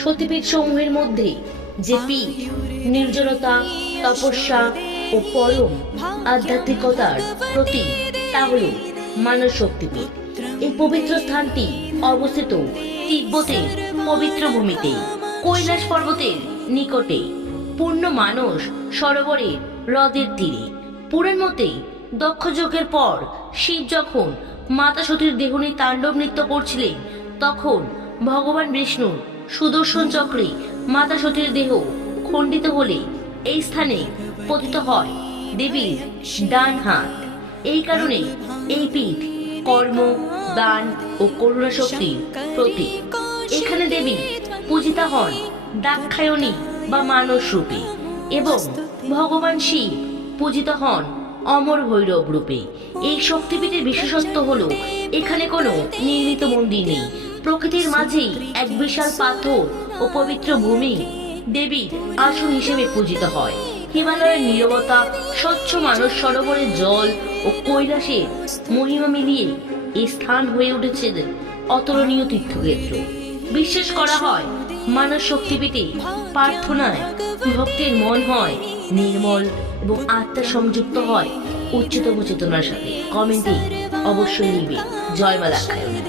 সতীপীঠ সমূহের মধ্যে যে পীঠ নির্জনতা, তপস্যা ও পরম আধ্যাত্মিকতার প্রতীক তা হল মানস শক্তিপীঠ। এই পবিত্র স্থানটি অবস্থিত তিব্বতের পবিত্র ভূমিতে কৈলাস পর্বতের নিকটে পূর্ণ মানস সরোবরের হ্রদের তীরে। পুরাণ মতে দক্ষ যজ্ঞের পর শিব যখন মাতা সতীর দেহ নিয়ে তাণ্ডব নৃত্য করছিলেন, তখন ভগবান বিষ্ণুর সুদর্শন চক্রে মাতা সতীর দেহ খণ্ডিত হলে এই স্থানে পতিত হয় দেবীর ডান হাত। এই কারণে এই পীঠ কর্ম, দান ও করুণা শক্তির প্রতীক। এখানে দেবী পূজিতা হন দাক্ষায়ণী বা মানস রূপে এবং ভগবান শিব পূজিত হন অমর ভৈরব রূপে। এই শক্তিপীঠের বিশেষত্ব হলো এখানে কোনো নির্মিত মন্দির নেই। প্রকৃতির মাঝেই এক বিশাল পাথর ও পবিত্র ভূমি দেবীর আসন হিসেবে পূজিত হয়। হিমালয়ের নীরবতা, স্বচ্ছ মানস সরোবরের জল ও কৈলাসের মহিমা মিলিয়ে এই স্থান হয়ে উঠেছে অতুলনীয় তীর্থক্ষেত্র। বিশ্বাস করা হয় মানস শক্তিপীঠে প্রার্থনায় ভক্তের মন হয় নির্মল এবং আত্মা সংযুক্ত হয় উচ্চতম চেতনার সাথে। কমেন্টে অবশ্যই লিখবে জয় মা দাক্ষায়ণী।